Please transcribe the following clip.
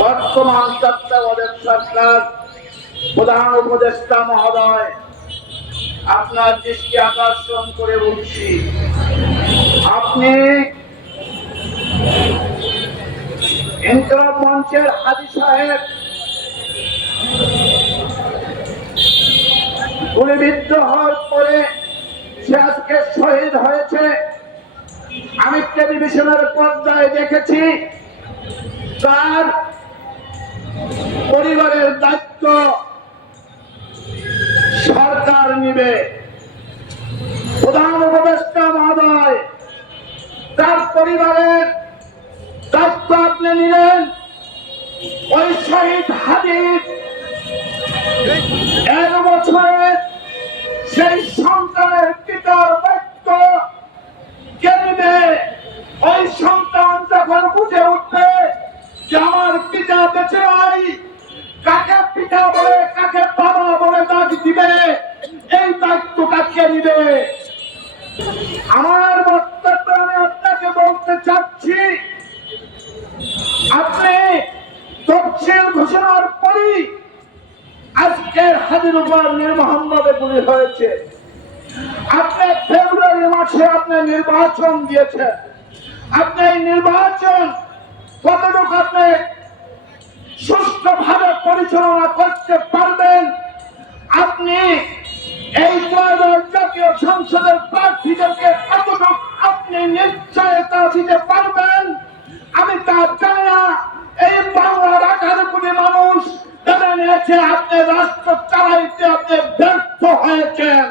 বর্তমান তত্ত্বাবধায়ক সরকার, প্রধান উপদেষ্টা মহোদয়, আপনার দৃষ্টি আকর্ষণ করে বলছি, আপনি ইনকলাব মঞ্চের হাজি সাহেব, গুলিবিদ্ধ হওয়ার পরে সে আজকে শহীদ হয়েছে। আমি টেলিভিশনের পর্দায় দেখেছি তার পরিবারের দায়িত্ব সরকার নিবে। প্রধান উপদেষ্টা মহোদয়, তার পরিবারের দায়িত্ব আপনি নিলেন। ওই শহীদ হাদিস এক বছরে সেই সন্তানের পিতার দায়িত্ব কে নিবে ওই সন্তান যখন বুঝে উঠবে যে আমার পিতা বেঁচে নাই কাকে পিতা বলে, কাকে বাবা বলে ডাক দিবে? এই দায়িত্বটা কে নিবে? আমার বক্তব্য আমি আপনাকে বলতে চাচ্ছি, আপনি তফসিল ঘোষণার পরই আজকের হাজির উপর নির্মহানভাবে গুলি হয়েছে। আপনি ফেব্রুয়ারি মাসে আপনি নির্বাচন দিয়েছেন। আপনি এই নির্বাচন কতটুকু পরিচালনা করতে পারবেন আপনি এই জাতীয় সংসদের প্রার্থীদেরকে এতটুকু আপনি নিশ্চয়তা দিতে পারবেন? আমি তা জানি না। এই বাংলার আঠারো কোটি মানুষ জেনে নিয়েছে, আপনি রাষ্ট্র চালাইতে আপনি ব্যর্থ হয়েছেন।